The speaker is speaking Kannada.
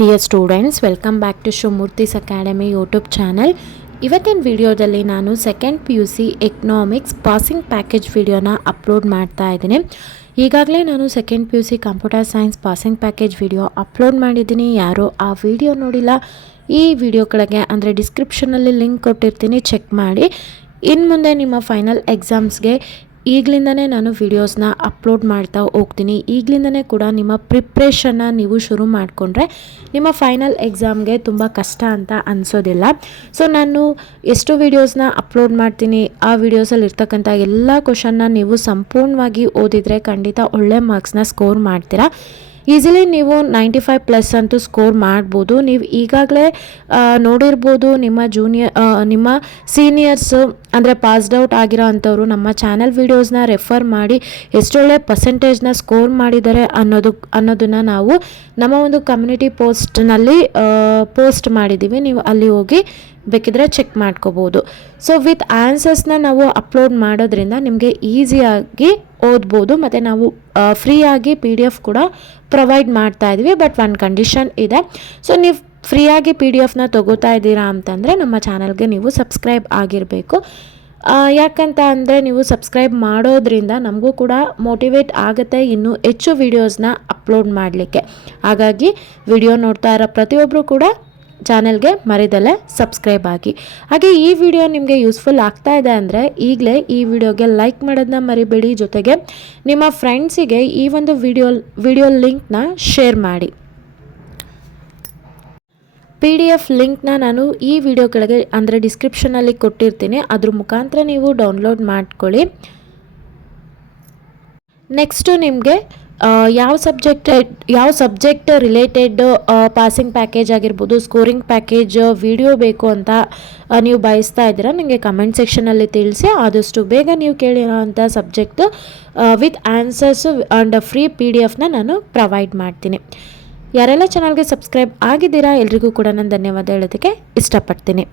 Dear students, welcome back to Shivamurthy's academy YouTube channel. ಇವತ್ತಿನ ವಿಡಿಯೋದಲ್ಲಿ ನಾನು second PUC economics passing package ವಿಡಿಯೋನ ಅಪ್ಲೋಡ್ ಮಾಡ್ತಾ ಇದ್ದೀನಿ. ಈಗಾಗಲೇ ನಾನು second PUC computer science passing package video upload ಮಾಡಿದ್ದೀನಿ. ಯಾರೋ ಆ ವಿಡಿಯೋ ನೋಡಿಲ್ಲ, ಈ ವಿಡಿಯೋ ಕೆಳಗೆ ಅಂದರೆ ಡಿಸ್ಕ್ರಿಪ್ಷನಲ್ಲಿ ಲಿಂಕ್ ಕೊಟ್ಟಿರ್ತೀನಿ, ಚೆಕ್ ಮಾಡಿ. ಇನ್ನು ಮುಂದೆ ನಿಮ್ಮ ಫೈನಲ್ ಎಕ್ಸಾಮ್ಸ್ಗೆ ಈಗಲಿಂದನೇ ನಾನು ವಿಡಿಯೋಸ್ನ ಅಪ್ಲೋಡ್ ಮಾಡ್ತಾ ಹೋಗ್ತೀನಿ. ಈಗಲಿಂದನೇ ಕೂಡ ನಿಮ್ಮ ಪ್ರಿಪ್ರೇಷನ್ನ ನೀವು ಶುರು ಮಾಡಿಕೊಂಡ್ರೆ ನಿಮ್ಮ ಫೈನಲ್ ಎಕ್ಸಾಮ್ಗೆ ತುಂಬ ಕಷ್ಟ ಅಂತ ಅನಿಸೋದಿಲ್ಲ. ಸೊ ನಾನು ಎಷ್ಟು ವಿಡಿಯೋಸ್ನ ಅಪ್ಲೋಡ್ ಮಾಡ್ತೀನಿ, ಆ ವಿಡಿಯೋಸಲ್ಲಿ ಇರ್ತಕ್ಕಂಥ ಎಲ್ಲ ಕ್ವಶನ್ನ ನೀವು ಸಂಪೂರ್ಣವಾಗಿ ಓದಿದರೆ ಖಂಡಿತ ಒಳ್ಳೆ ಮಾರ್ಕ್ಸ್ನ ಸ್ಕೋರ್ ಮಾಡ್ತೀರಾ. ಈಸಿಲಿ ನೀವು 95+ ಅಂತೂ ಸ್ಕೋರ್ ಮಾಡ್ಬೋದು. ನೀವು ಈಗಾಗಲೇ ನೋಡಿರ್ಬೋದು, ನಿಮ್ಮ ಸೀನಿಯರ್ಸು ಅಂದರೆ ಪಾಸ್ಡ್ ಔಟ್ ಆಗಿರೋ ಅಂಥವ್ರು ನಮ್ಮ ಚಾನಲ್ ವೀಡಿಯೋಸ್ನ ರೆಫರ್ ಮಾಡಿ ಎಷ್ಟೊಳ್ಳೆ ಪರ್ಸೆಂಟೇಜ್ನ ಸ್ಕೋರ್ ಮಾಡಿದ್ದಾರೆ ಅನ್ನೋದನ್ನು ನಾವು ನಮ್ಮ ಒಂದು ಕಮ್ಯುನಿಟಿ ಪೋಸ್ಟ್ನಲ್ಲಿ ಪೋಸ್ಟ್ ಮಾಡಿದ್ದೀವಿ. ನೀವು ಅಲ್ಲಿ ಹೋಗಿ ಬೇಕಿದ್ರೆ ಚೆಕ್ ಮಾಡ್ಕೋಬೋದು. ಸೊ ವಿತ್ ಆನ್ಸರ್ಸ್ನ ನಾವು ಅಪ್ಲೋಡ್ ಮಾಡೋದ್ರಿಂದ ನಿಮಗೆ ಈಸಿಯಾಗಿ ಓದ್ಬೋದು. ಮತ್ತು ನಾವು ಫ್ರೀಯಾಗಿ PDF ಕೂಡ ಪ್ರೊವೈಡ್ ಮಾಡ್ತಾ ಇದ್ವಿ. ಬಟ್ ಒಂದು ಕಂಡೀಷನ್ ಇದೆ. ಸೊ ನೀವು ಫ್ರೀಯಾಗಿ PDF ತೊಗೋತಾ ಇದ್ದೀರಾ ಅಂತಂದರೆ ನಮ್ಮ ಚಾನಲ್ಗೆ ನೀವು ಸಬ್ಸ್ಕ್ರೈಬ್ ಆಗಿರಬೇಕು. ಯಾಕಂತ ಅಂದರೆ ನೀವು ಸಬ್ಸ್ಕ್ರೈಬ್ ಮಾಡೋದ್ರಿಂದ ನಮಗೂ ಕೂಡ ಮೋಟಿವೇಟ್ ಆಗುತ್ತೆ ಇನ್ನೂ ಹೆಚ್ಚು ವೀಡಿಯೋಸ್ನ ಅಪ್ಲೋಡ್ ಮಾಡಲಿಕ್ಕೆ. ಹಾಗಾಗಿ ವಿಡಿಯೋ ನೋಡ್ತಾ ಇರೋ ಪ್ರತಿಯೊಬ್ಬರು ಕೂಡ ಚಾನಲ್ಗೆ ಮರಿದಲ್ಲೇ ಸಬ್ಸ್ಕ್ರೈಬ್ ಆಗಿ. ಹಾಗೆ ಈ ವಿಡಿಯೋ ನಿಮಗೆ ಯೂಸ್ಫುಲ್ ಆಗ್ತಾ ಇದೆ ಅಂದರೆ ಈಗಲೇ ಈ ವಿಡಿಯೋಗೆ ಲೈಕ್ ಮಾಡೋದನ್ನ ಮರಿಬೇಡಿ. ಜೊತೆಗೆ ನಿಮ್ಮ ಫ್ರೆಂಡ್ಸಿಗೆ ಈ ಒಂದು ವಿಡಿಯೋ ಲಿಂಕ್ನ ಶೇರ್ ಮಾಡಿ. PDF ಲಿಂಕ್ನ ನಾನು ಈ ವಿಡಿಯೋ ಕೆಳಗೆ ಅಂದರೆ ಡಿಸ್ಕ್ರಿಪ್ಷನಲ್ಲಿ ಕೊಟ್ಟಿರ್ತೀನಿ, ಅದ್ರ ಮುಖಾಂತರ ನೀವು ಡೌನ್ಲೋಡ್ ಮಾಡ್ಕೊಳ್ಳಿ. ನೆಕ್ಸ್ಟು ನಿಮಗೆ ಯಾವ ಸಬ್ಜೆಕ್ಟ್ ರಿಲೇಟೆಡ್ ಪಾಸಿಂಗ್ ಪ್ಯಾಕೇಜ್ ಆಗಿರ್ಬೋದು, ಸ್ಕೋರಿಂಗ್ ಪ್ಯಾಕೇಜ್ ವಿಡಿಯೋ ಬೇಕು ಅಂತ ನೀವು ಬಯಸ್ತಾ ಇದ್ದೀರಾ, ನನಗೆ ಕಮೆಂಟ್ ಸೆಕ್ಷನಲ್ಲಿ ತಿಳಿಸಿ. ಆದಷ್ಟು ಬೇಗ ನೀವು ಕೇಳಿರೋಂಥ subject with answers and free PDF ನಾನು ಪ್ರೊವೈಡ್ ಮಾಡ್ತೀನಿ. ಯಾರೆಲ್ಲ ಚಾನಲ್ಗೆ ಸಬ್ಸ್ಕ್ರೈಬ್ ಆಗಿದ್ದೀರಾ ಎಲ್ರಿಗೂ ಕೂಡ ನಾನು ಧನ್ಯವಾದ ಹೇಳೋದಕ್ಕೆ ಇಷ್ಟಪಡ್ತೀನಿ.